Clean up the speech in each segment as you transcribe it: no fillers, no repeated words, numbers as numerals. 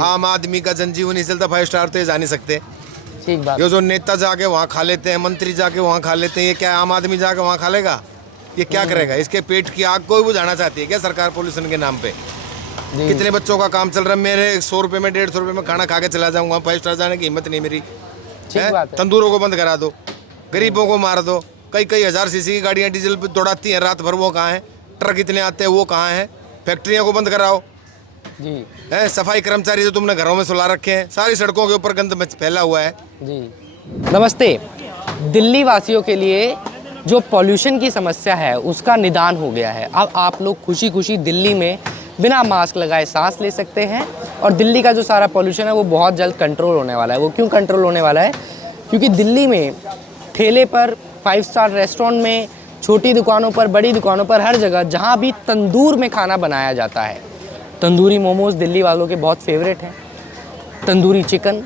आम आदमी का जनजीवन नहीं चलता, 5 स्टार तो ये जा नहीं सकते। ठीक बात। ये जो नेता जाके वहाँ खा लेते हैं, मंत्री जाके वहाँ खा लेते हैं, ये क्या आम आदमी जाके वहाँ खा लेगा? ये क्या करेगा? इसके पेट की आग कोई बुझाना चाहती है क्या सरकार पोल्यूशन के नाम पे? कितने बच्चों का काम चल रहा है, मेरे 100 रुपये में 150 रुपये में खाना खा के चला जाऊंगा, 5 स्टार जाने की हिम्मत नहीं मेरी। ठीक बात है। तंदूरों को बंद करा दो, गरीबों को मार दो। कई हजार सीसी की गाड़ियाँ डीजल पे दौड़ाती हैं रात भर, वो कहाँ हैं? ट्रक इतने आते हैं, वो कहाँ हैं? फैक्ट्रियों को बंद कराओ जी। है सफाई कर्मचारी जो तुमने घरों में सुला रखे हैं, सारी सड़कों के ऊपर गंद फैला हुआ है जी। नमस्ते। दिल्ली वासियों के लिए जो पॉल्यूशन की समस्या है उसका निदान हो गया है। अब आप लोग खुशी खुशी दिल्ली में बिना मास्क लगाए सांस ले सकते हैं और दिल्ली का जो सारा पॉल्यूशन है वो बहुत जल्द कंट्रोल होने वाला है। वो क्यों कंट्रोल होने वाला है? क्योंकि दिल्ली में ठेले पर, 5 स्टार रेस्टोरेंट में, छोटी दुकानों पर, बड़ी दुकानों पर, हर जगह जहाँ भी तंदूर में खाना बनाया जाता है। तंदूरी मोमोज दिल्ली वालों के बहुत फेवरेट हैं, तंदूरी चिकन,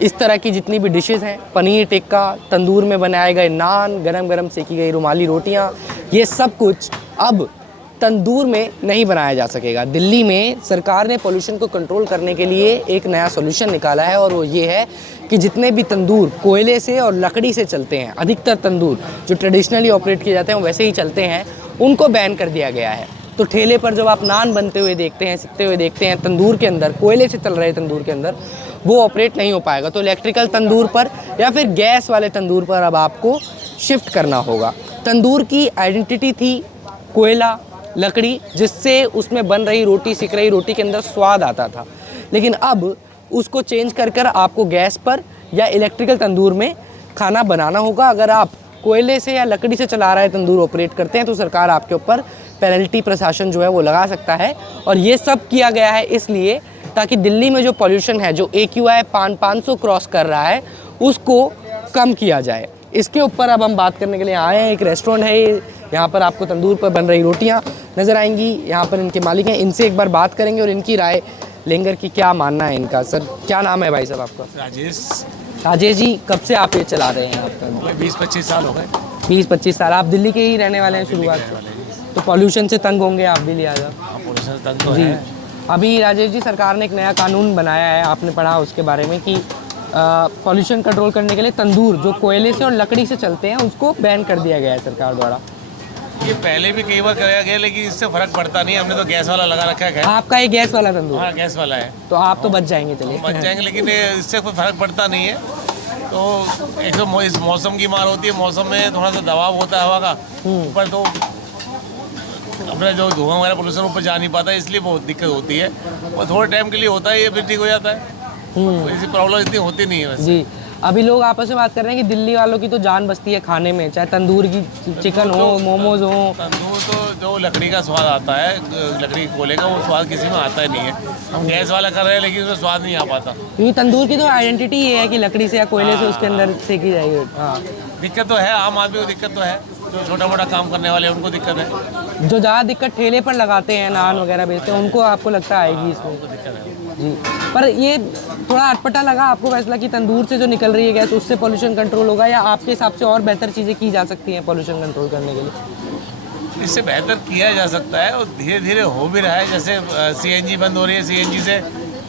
इस तरह की जितनी भी डिशेज़ हैं, पनीर टिक्का, तंदूर में बनाए गए नान, गरम गरम सेकी गई रुमाली रोटियां, ये सब कुछ अब तंदूर में नहीं बनाया जा सकेगा। दिल्ली में सरकार ने पोल्यूशन को कंट्रोल करने के लिए एक नया सॉल्यूशन निकाला है और वो ये है कि जितने भी तंदूर कोयले से और लकड़ी से चलते हैं, अधिकतर तंदूर जो ट्रेडिशनली ऑपरेट किए जाते हैं वो वैसे ही चलते हैं, उनको बैन कर दिया गया है। तो ठेले पर जब आप नान बनते हुए देखते हैं, सिकते हुए देखते हैं, तंदूर के अंदर, कोयले से चल रहे तंदूर के अंदर, वो ऑपरेट नहीं हो पाएगा। तो इलेक्ट्रिकल तंदूर पर या फिर गैस वाले तंदूर पर अब आपको शिफ्ट करना होगा। तंदूर की आइडेंटिटी थी कोयला, लकड़ी, जिससे उसमें बन रही रोटी, सिक रही रोटी के अंदर स्वाद आता था। लेकिन अब उसको चेंज कर आपको गैस पर या इलेक्ट्रिकल तंदूर में खाना बनाना होगा। अगर आप कोयले से या लकड़ी से चला रहे तंदूर ऑपरेट करते हैं तो सरकार आपके ऊपर पेनल्टी, प्रशासन जो है वो लगा सकता है। और ये सब किया गया है इसलिए ताकि दिल्ली में जो पॉल्यूशन है, जो AQI 500 क्रॉस कर रहा है, उसको कम किया जाए। इसके ऊपर अब हम बात करने के लिए आए हैं। एक रेस्टोरेंट है, यहाँ पर आपको तंदूर पर बन रही रोटियाँ नज़र आएंगी। यहाँ पर इनके मालिक हैं, इनसे एक बार बात करेंगे और इनकी राय लेंगे कि क्या मानना है इनका। सर, क्या नाम है भाई साहब आपका? राजेश जी, कब से आप ये चला रहे हैं? आपका 20-25 साल हो गए। 20-25 साल। आप दिल्ली के ही रहने वाले हैं शुरुआत से? तो पॉल्यूशन से तंग होंगे आप भी, लिहाजा? पॉल्यूशन से तंग तो जी। है। अभी राजेश जी, सरकार ने एक नया कानून बनाया है, आपने पढ़ा उसके बारे में, कि पॉल्यूशन कंट्रोल करने के लिए तंदूर जो कोयले से और लकड़ी से चलते हैं उसको बैन कर दिया गया है सरकार द्वारा। ये पहले भी कई बार कराया गया लेकिन इससे फर्क पड़ता नहीं। हमने तो गैस वाला लगा रखा है। आपका ये गैस वाला तंदूर? हाँ, गैस वाला है। तो आप तो बच जाएंगे। चलिए, बच जाएंगे, लेकिन इससे कोई फर्क पड़ता नहीं है। तो एक तो इस मौसम की मार होती है, मौसम में थोड़ा सा दबाव होता है हवा का ऊपर, तो अपना जो धुआं वगैरह पोल्यूशन ऊपर जा नहीं पाता, इसलिए बहुत दिक्कत होती है। और थोड़े टाइम के लिए होता है, ये फिर ठीक हो जाता है। तो ऐसी प्रॉब्लम इतनी होती नहीं है वैसे। जी। अभी लोग आपस में बात कर रहे हैं कि दिल्ली वालों की तो जान बसती है खाने में, चाहे तंदूर की चिकन हो, मोमोज हो। तंदूर तो जो लकड़ी का स्वाद आता है, लकड़ी कोयले का, वो स्वाद किसी में आता ही नहीं है। हम गैस वाला कर रहे हैं लेकिन उसमें स्वाद नहीं आ पाता। क्योंकि तंदूर की तो आइडेंटिटी ये है कि लकड़ी से या कोयले से उसके अंदर सेकी जाएगी। हाँ, दिक्कत तो है, आम आदमी को दिक्कत तो है, जो छोटा मोटा काम करने वाले हैं उनको दिक्कत है। जो ज़्यादा दिक्कत ठेले पर लगाते हैं, नान वगैरह बेचते हैं, उनको आपको लगता आएगी इसमें? दिक्कत है जी। पर ये थोड़ा अटपटा लगा आपको फैसला कि तंदूर से जो निकल रही है गैस, उससे पोल्यूशन कंट्रोल होगा, या आपके हिसाब से और बेहतर चीज़ें की जा सकती हैं पोल्यूशन कंट्रोल करने के लिए? इससे बेहतर किया जा सकता है और धीरे धीरे हो भी रहा है। जैसे CNG बंद हो रही है, CNG से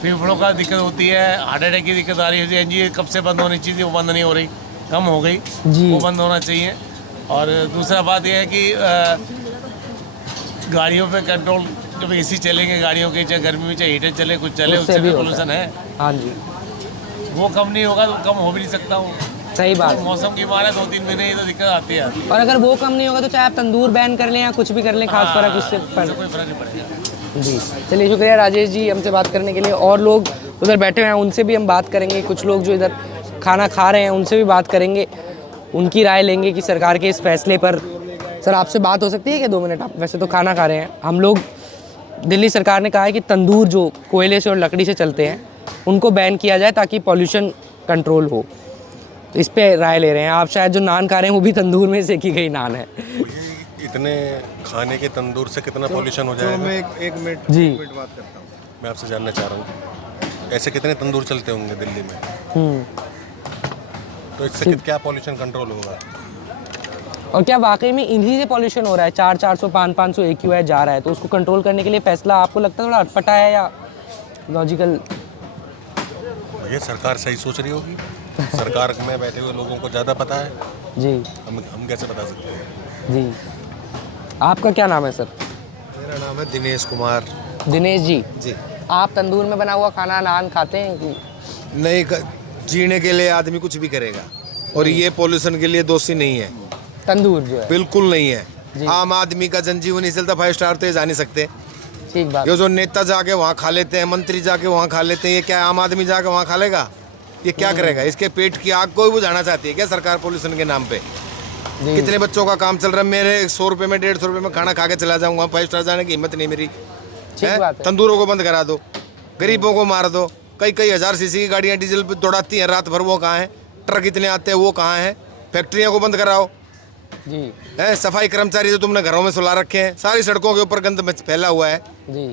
फेफड़ों का दिक्कत होती है, हार्ट अटैक की दिक्कत आ रही है। CNG कब से बंद होनी चाहिए, वो बंद नहीं हो रही, कम हो गई, वो बंद होना चाहिए। और दूसरा बात यह है कि गाड़ियों पे कंट्रोल, जब AC चलेंगे गाड़ियों के, चाहे गर्मी में चाहे हीटर चले, कुछ चले, उससे भी पोल्यूशन है। हाँ जी। वो कम नहीं होगा तो कम हो भी नहीं सकता हूँ। सही बात। मौसम की मार है, 2-3 महीने ही तो दिक्कत आती है। और अगर वो कम नहीं होगा तो चाहे आप तंदूर बैन कर लें या कुछ भी कर लें, खास फर्क उससे कोई फर्क नहीं पड़ेगा। जी। चलिए, शुक्रिया राजेश जी हमसे बात करने के लिए। और लोग उधर बैठे हुए हैं, उनसे भी हम बात करेंगे। कुछ लोग जो इधर खाना खा रहे हैं उनसे भी बात करेंगे, उनकी राय लेंगे कि सरकार के इस फैसले पर। सर, आपसे बात हो सकती है क्या 2 मिनट? आप वैसे तो खाना खा रहे हैं। हम लोग, दिल्ली सरकार ने कहा है कि तंदूर जो कोयले से और लकड़ी से चलते हैं उनको बैन किया जाए ताकि पॉल्यूशन कंट्रोल हो। तो इस पे राय ले रहे हैं। आप शायद जो नान खा रहे हैं वो भी तंदूर में सेकी गई नान है। इतने खाने के तंदूर से कितना पॉल्यूशन हो जाएगा? मैं एक मिनट बात करता हूँ। मैं आपसे जानना चाह रहा हूँ, ऐसे कितने तंदूर चलते होंगे दिल्ली में? तो इससे क्या पॉल्यूशन कंट्रोल होगा? और क्या वाकई में इन्हीं से पॉल्यूशन हो रहा है? 400, 500 AQI जा रहा है, तो उसको कंट्रोल करने के लिए फैसला आपको लगता है थोड़ा अटपटा है या लॉजिकल? ये सरकार सही सोच रही होगी। सरकार में बैठे हुए लोगों को ज़्यादा पता है, जी हम कैसे बता सकते हैं। जी। आपका क्या नाम है सर? मेरा नाम है दिनेश कुमार दिनेश जी। जी। आप तंदूर में बना हुआ खाना नान खाते हैं कि नहीं जीने के लिए आदमी कुछ भी करेगा, और ये पॉल्यूशन के लिए दोषी नहीं है, तंदूर जो है? बिल्कुल नहीं जी। है। आम आदमी का जनजीवन नहीं चलता, 5 स्टार तो ये जा नहीं सकते। ठीक बात। ये जो नेता जाके वहाँ खा लेते हैं, मंत्री जाके वहाँ खा लेते हैं, ये क्या आम आदमी जाके वहाँ खा लेगा? ये क्या करेगा? इसके पेट की आग कोई बुझाना चाहती है क्या सरकार पॉल्यूशन के नाम पे? जी। कितने बच्चों का काम चल रहा है, मेरे 100 रुपये में 150 रुपये में खाना खा के चला जाऊंगा, 5 स्टार जाने की हिम्मत नहीं मेरी। ठीक बात है। तंदूरों को बंद करा दो, गरीबों को मार दो। कई कई हज़ार सीसी की गाड़ियाँ डीजल पे दौड़ाती हैं रात भर, वो कहाँ हैं? ट्रक इतने आते हैं, वो कहाँ हैं? फैक्ट्रियों को बंद कराओ। जी है सफाई कर्मचारी तो तुमने घरों में सुला रखे हैं, सारी सड़कों के ऊपर गंद फैला हुआ है। जी।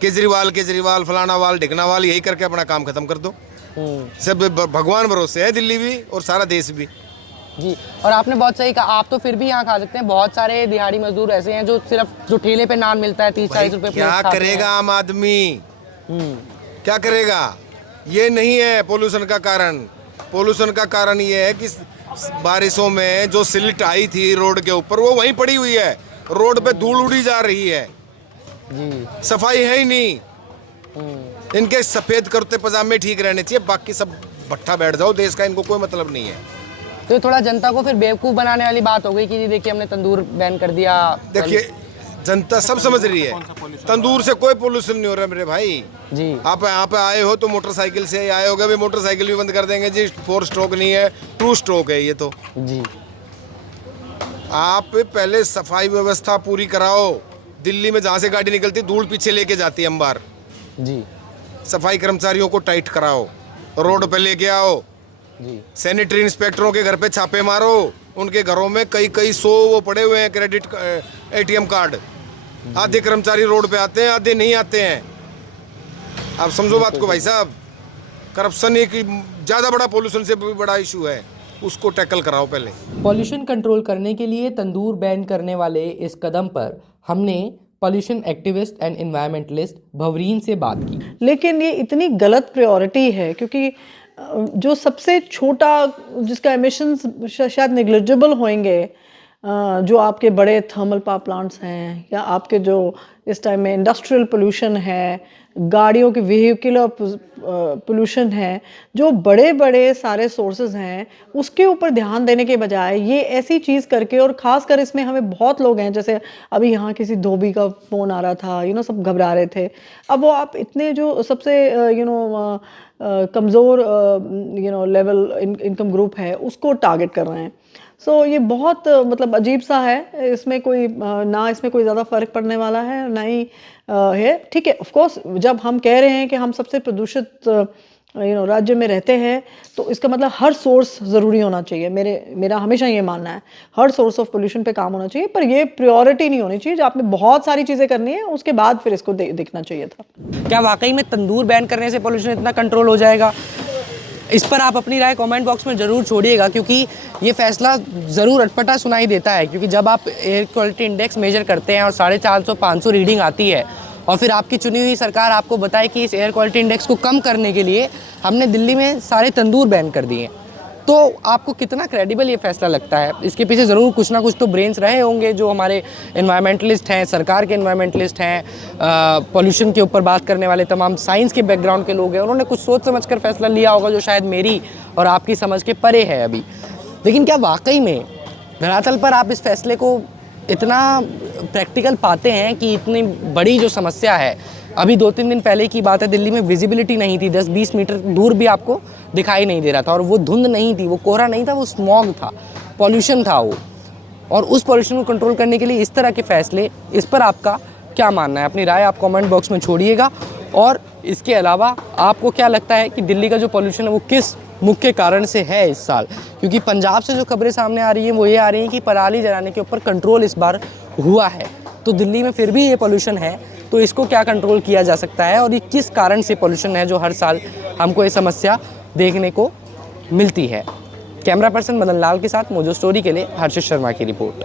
केजरीवाल फलाना वाल ढिकना वाल, यही करके अपना काम खत्म कर दो। सब भगवान भरोसे है दिल्ली भी और सारा देश भी। जी। और आपने बहुत सही कहा, आप तो फिर भी यहाँ खा सकते हैं। बहुत सारे दिहाड़ी मजदूर ऐसे हैं जो सिर्फ जो ठेले पे नान मिलता है 30-40 रुपए क्या प्लेट खाते करेगा हैं। आम आदमी? हम्म। क्या करेगा? ये नहीं है पोल्यूशन का कारण। पोल्यूशन का कारण ये है कि बारिशों में जो सिल्ट आई थी रोड के ऊपर, वो वहीं पड़ी हुई है, रोड पे धूल उड़ी जा रही है, जी। सफाई है ही नहीं। इनके सफेद कुर्ते पजामे ठीक रहने चाहिए, बाकी सब भट्ठा बैठ जाओ, देश का इनको कोई मतलब नहीं है। तो ये थोड़ा जनता को फिर बेवकूफ़ बनाने वाली बात हो गई कि देखिए हमने तंदूर बैन कर दिया। देखिए जनता सब समझ रही है, तंदूर से कोई पोल्यूशन नहीं हो रहा मेरे भाई। जी। आप यहाँ पे आए हो तो मोटरसाइकिल से आए होगे, भी मोटरसाइकिल भी बंद कर देंगे जी, 4 स्ट्रोक नहीं है, 2 स्ट्रोक है ये तो। जी। आप पहले सफाई व्यवस्था पूरी कराओ। दिल्ली में जहाँ से गाड़ी निकलती धूल पीछे लेके जाती है अंबार। जी। सफाई कर्मचारियों को टाइट कराओ, रोड पे लेके आओ। जी। सैनिटरी इंस्पेक्टरों के घर पे छापे मारो, उनके घरों में कई 100 वो पड़े हुए हैं क्रेडिट ATM कार्ड। आधे कर्मचारी रोड पे आते हैं, आधे नहीं आते हैं। आप समझो बात को भाई साहब। करप्शन एक ज़्यादा बड़ा पोल्यूशन से भी बड़ा इशू है, उसको टैकल कराओ पहले। पॉल्यूशन कंट्रोल करने के लिए तंदूर बैन करने वाले इस कदम पर हमने पॉल्यूशन एक्टिविस्ट एंड एनवायरमेंटलिस्ट भवरीन से बात की। लेकिन ये इतनी गलत प्रायोरिटी है क्योंकि जो सबसे छोटा जिसका एमिशंस शायद नेग्लिजिबल होंगे, जो आपके बड़े थर्मल पावर प्लांट्स हैं या आपके जो इस टाइम में इंडस्ट्रियल पोल्यूशन है, गाड़ियों की व्हीकुलर पोल्यूशन है, जो बड़े बड़े सारे सोर्सेज हैं, उसके ऊपर ध्यान देने के बजाय ये ऐसी चीज़ करके, और ख़ासकर इसमें हमें बहुत लोग हैं, जैसे अभी यहाँ किसी धोबी का फ़ोन आ रहा था, सब घबरा रहे थे। अब वो आप इतने जो सबसे कमज़ोर लेवल इनकम ग्रुप है उसको टारगेट कर रहे हैं। सो ये बहुत मतलब अजीब सा है। इसमें कोई ना इसमें कोई ज़्यादा फ़र्क पड़ने वाला है ना ही है। ठीक है, ऑफ कोर्स जब हम कह रहे हैं कि हम सबसे प्रदूषित राज्य में रहते हैं तो इसका मतलब हर सोर्स ज़रूरी होना चाहिए। मेरा हमेशा ये मानना है, हर सोर्स ऑफ पोल्यूशन पे काम होना चाहिए, पर ये प्रायोरिटी नहीं होनी चाहिए। जो आपने बहुत सारी चीज़ें करनी है उसके बाद फिर इसको देखना चाहिए था। क्या वाकई में तंदूर बैन करने से पोल्यूशन इतना कंट्रोल हो जाएगा? इस पर आप अपनी राय कमेंट बॉक्स में ज़रूर छोड़िएगा, क्योंकि ये फैसला ज़रूर अटपटा सुनाई देता है। क्योंकि जब आप एयर क्वालिटी इंडेक्स मेजर करते हैं और 450-500 रीडिंग आती है और फिर आपकी चुनी हुई सरकार आपको बताए कि इस एयर क्वालिटी इंडेक्स को कम करने के लिए हमने दिल्ली में सारे तंदूर बैन कर दिए, तो आपको कितना क्रेडिबल ये फैसला लगता है? इसके पीछे ज़रूर कुछ ना कुछ तो ब्रेन्स रहे होंगे, जो हमारे एनवायरमेंटलिस्ट हैं, सरकार के एनवायरमेंटलिस्ट हैं, पॉल्यूशन के ऊपर बात करने वाले तमाम साइंस के बैकग्राउंड के लोग हैं। उन्होंने कुछ सोच समझ कर फैसला लिया होगा जो शायद मेरी और आपकी समझ के परे है अभी। लेकिन क्या वाकई में धरातल पर आप इस फैसले को इतना प्रैक्टिकल पाते हैं कि इतनी बड़ी जो समस्या है? अभी 2-3 दिन पहले की बात है, दिल्ली में विजिबिलिटी नहीं थी, 10-20 मीटर दूर भी आपको दिखाई नहीं दे रहा था। और वो धुंध नहीं थी, वो कोहरा नहीं था, वो स्मॉग था, पॉल्यूशन था वो। और उस पॉल्यूशन को कंट्रोल करने के लिए इस तरह के फैसले, इस पर आपका क्या मानना है? अपनी राय आप कमेंट बॉक्स में छोड़िएगा। और इसके अलावा आपको क्या लगता है कि दिल्ली का जो पॉल्यूशन है वो किस मुख्य कारण से है इस साल? क्योंकि पंजाब से जो खबरें सामने आ रही हैं वो ये आ रही हैं कि पराली जलाने के ऊपर कंट्रोल इस बार हुआ है, तो दिल्ली में फिर भी ये पॉल्यूशन है, तो इसको क्या कंट्रोल किया जा सकता है और ये किस कारण से पॉल्यूशन है जो हर साल हमको ये समस्या देखने को मिलती है? कैमरा पर्सन मदन लाल के साथ मोजो स्टोरी के लिए हर्षित शर्मा की रिपोर्ट।